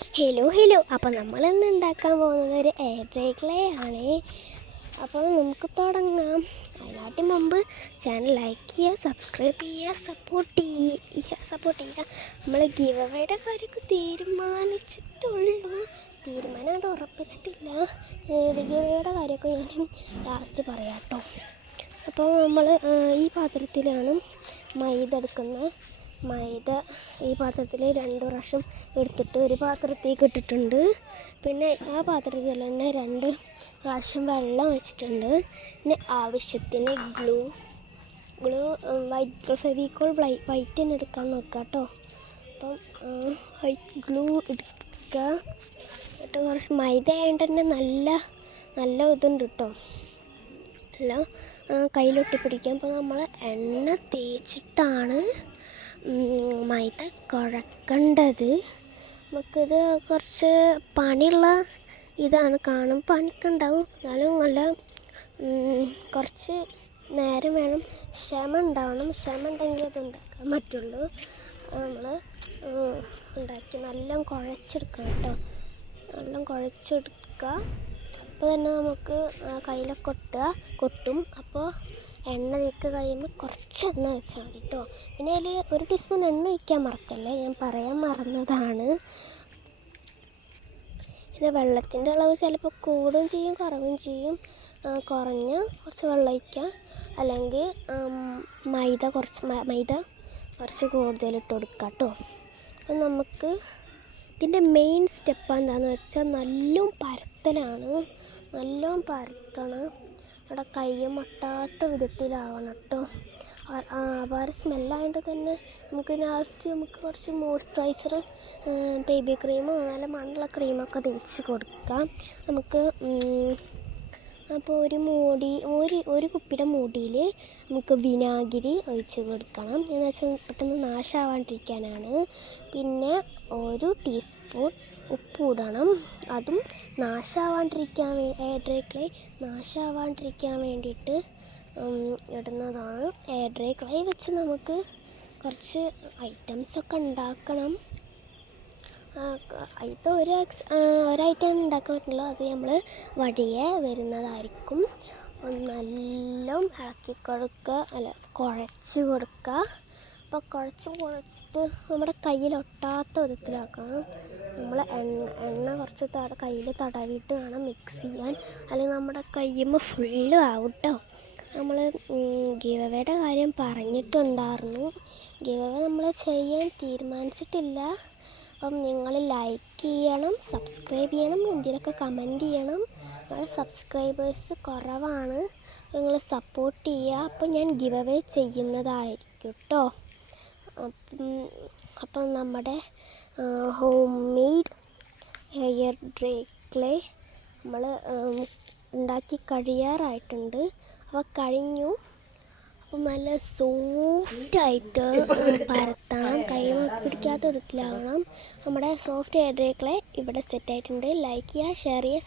Hello അപ്പോൾ നമ്മളിന്ന് ഉണ്ടാക്കാൻ പോകുന്നത് ഒരു എയർ ഡ്രൈ ക്ലേ ആണ്. അപ്പോൾ നമുക്ക് തുടങ്ങാം. അതിനായിട്ട് മുമ്പ് ചാനൽ ലൈക്ക് ചെയ്യുക, സബ്സ്ക്രൈബ് ചെയ്യുക, സപ്പോർട്ട് ചെയ്യുക. നമ്മൾ ഗിവ് അവേയുടെ കാര്യമൊക്കെ തീരുമാനം ഉറപ്പിച്ചിട്ടില്ല. ഗിവ് അവേയുടെ കാര്യമൊക്കെ ഞാൻ ലാസ്റ്റ് പറയാം കേട്ടോ. അപ്പോൾ നമ്മൾ ഈ പാത്രത്തിലാണ് മൈദ എടുക്കുന്നത്. മൈദ ഈ പാത്രത്തിൽ 2 പ്രാവശ്യം എടുത്തിട്ട് ഒരു പാത്രത്തേക്ക് ഇട്ടിട്ടുണ്ട്. പിന്നെ ആ പാത്രത്തിൽ തന്നെ 2 പ്രാവശ്യം വെള്ളം വെച്ചിട്ടുണ്ട്. പിന്നെ ആവശ്യത്തിന് ഗ്ലൂ വൈറ്റ് ഫെവിക്കോൾ വൈറ്റ് തന്നെ എടുക്കാൻ നോക്കുക കേട്ടോ. അപ്പം വൈറ്റ് ഗ്ലൂ എടുക്കുക. എന്നിട്ട് കുറച്ച് മൈദ ആയതുകൊണ്ട് തന്നെ നല്ല ഇതുണ്ട് കേട്ടോ. എല്ലാം കയ്യിലൊട്ടി പിടിക്കാം. അപ്പോൾ നമ്മൾ എണ്ണ തേച്ചിട്ടാണ് മൈദ കുഴക്കേണ്ടത്. നമുക്കിത് കുറച്ച് പണിയുള്ള ഇതാണ്. കാണും പണിക്കുണ്ടാവും, എന്നാലും നല്ല കുറച്ച് നേരം വേണം, ക്ഷമ ഉണ്ടാവണം. ക്ഷമ ഉണ്ടെങ്കിൽ അത് ഉണ്ടാക്കാൻ പറ്റുള്ളൂ. നമ്മൾ ഉണ്ടാക്കി നല്ല കുഴച്ചെടുക്കണം കേട്ടോ. നല്ല കുഴച്ചെടുക്കുക. അപ്പോൾ തന്നെ നമുക്ക് കയ്യിലൊക്കെ കൊട്ടും. അപ്പോൾ എണ്ണ തേക്ക് കഴിയുമ്പോൾ കുറച്ച് എണ്ണ വെച്ചാൽ മതി കേട്ടോ. പിന്നെ അതിൽ 1 ടീസ്പൂൺ എണ്ണ ഒഴിക്കാൻ മറക്കല്ലേ, ഞാൻ പറയാൻ മറന്നതാണ്. പിന്നെ വെള്ളത്തിൻ്റെ അളവ് ചിലപ്പോൾ കൂടുകയും ചെയ്യും കുറവും ചെയ്യും. കുറഞ്ഞ കുറച്ച് വെള്ളം ഒഴിക്കുക, അല്ലെങ്കിൽ മൈദ കുറച്ച് കൂടുതലിട്ട് കൊടുക്കുക കേട്ടോ. അപ്പം നമുക്ക് ഇതിൻ്റെ മെയിൻ സ്റ്റെപ്പ് എന്താണെന്ന് വെച്ചാൽ നല്ലോണം പരത്തണം. അവിടെ കയ്യും ഒട്ടാത്ത വിധത്തിലാവണം കേട്ടോ. വേറെ സ്മെല്ലായതുകൊണ്ട് തന്നെ നമുക്ക് ലാസ്റ്റ് കുറച്ച് മോയ്സ്ചറൈസർ, ബേബി ക്രീമോ നല്ല മണ്ണുള്ള ക്രീമൊക്കെ തേച്ച് കൊടുക്കാം. നമുക്ക് അപ്പോൾ ഒരു കുപ്പിയുടെ മൂടിയിൽ നമുക്ക് വിനാഗിരി ഒഴിച്ച് കൊടുക്കണം. എന്ന് വെച്ചാൽ പെട്ടെന്ന് നാശമാവാണ്ടിരിക്കാനാണ്. പിന്നെ 1 ടീസ്പൂൺ ഉപ്പ് ഇടണം. അതും എയർ ഡ്രൈ ക്ലേ നാശമാവാണ്ടിരിക്കാൻ വേണ്ടിയിട്ട് ഇടുന്നതാണ്. എയർ ഡ്രൈ ക്ലേ വെച്ച് നമുക്ക് കുറച്ച് ഐറ്റംസൊക്കെ ഉണ്ടാക്കണം. ഇത് ഒരു ഐറ്റം ഉണ്ടാക്കാൻ പറ്റുള്ളൂ. അത് നമ്മൾ വഴിയെ വരുന്നതായിരിക്കും. നല്ല ഇളക്കി കുഴച്ച് കൊടുക്കുക. അപ്പോൾ കുഴച്ചിട്ട് നമ്മുടെ കയ്യിലൊട്ടാത്ത വിധത്തിലാക്കണം. നമ്മൾ എണ്ണ കുറച്ച് കയ്യിൽ തടവിയിട്ട് വേണം മിക്സ് ചെയ്യാൻ, അല്ലെങ്കിൽ നമ്മുടെ കയ്യുമ്പോൾ ഫുള്ള് ആവും കേട്ടോ. നമ്മൾ ഗിവ് അവേയുടെ കാര്യം പറഞ്ഞിട്ടുണ്ടായിരുന്നു. ഗിവ് അവേ നമ്മൾ ചെയ്യാൻ തീരുമാനിച്ചിട്ടില്ല. അപ്പം നിങ്ങൾ ലൈക്ക് ചെയ്യണം, സബ്സ്ക്രൈബ് ചെയ്യണം, എന്തിനൊക്കെ കമൻറ്റ് ചെയ്യണം. നമ്മുടെ സബ്സ്ക്രൈബേഴ്സ് കുറവാണ്, നിങ്ങൾ സപ്പോർട്ട് ചെയ്യുക. അപ്പം ഞാൻ ഗിവ് അവേ ചെയ്യുന്നതായിരിക്കും കേട്ടോ. അപ്പം നമ്മുടെ home made air dry clay നമ്മൾ ഉണ്ടാക്കി കഴിയാറായിട്ടുണ്ട്. അപ്പോൾ കഴിഞ്ഞു. അപ്പം നല്ല സോഫ്റ്റായിട്ട് പരത്തണം, കൈ പിടിക്കാത്ത വിധത്തിലാവണം. നമ്മുടെ സോഫ്റ്റ് എയർ ഡ്രൈ ക്ലേ ഇവിടെ സെറ്റായിട്ടുണ്ട്. ലൈക്ക് ചെയ്യുക, ഷെയർ ചെയ്യുക.